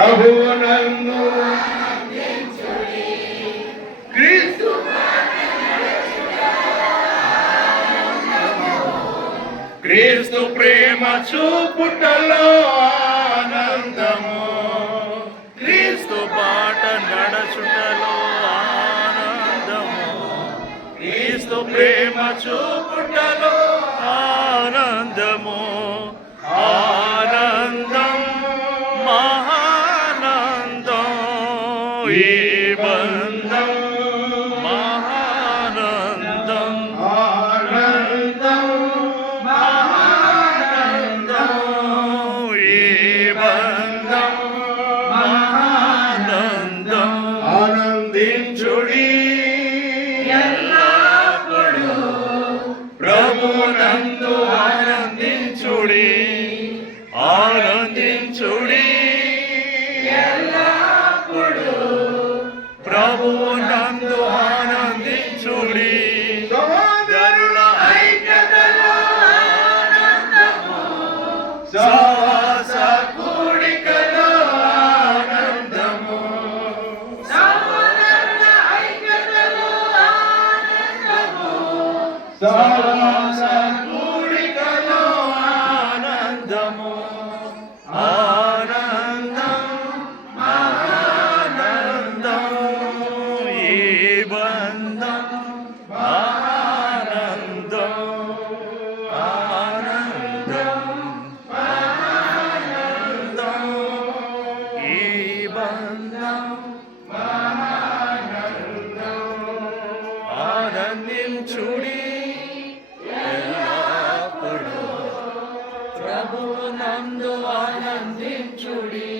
ప్రభువునందు క్రీస్తు క్రీస్తు ప్రేమ చూపుటలో ఆనందము, క్రీస్తు బాట నడచుటలో ఆనందము, క్రీస్తు ప్రేమ చూపుటలో ఆనందము. ఆనందం మహానందం ఈ బంధం, మహానందం ఆనందం మహానందం ఈ బంధం, మహానందం. ఆనందించుడి ఎల్లప్పుడూ ప్రభునందు ఆనందించుడి, ఆనందించుడి ఎల్లప్పుడూ ప్రభునందు ఆనందించుడి. సోదరుల ఐక్యతలో ఆనందము, సహవాస కూడికలో ఆనందము, సహోదరుల ఐక్యతలో ఆనందము, సహవాస కూడికలో ఆనందము. ఆనందం మహానందం ఈ బంధం, ఆనందం ఆనందం ఆనందం ఈ బంధం, ఆనందించుడి ఎల్లప్పుడూ ప్రభునందు ఆనందించుడి.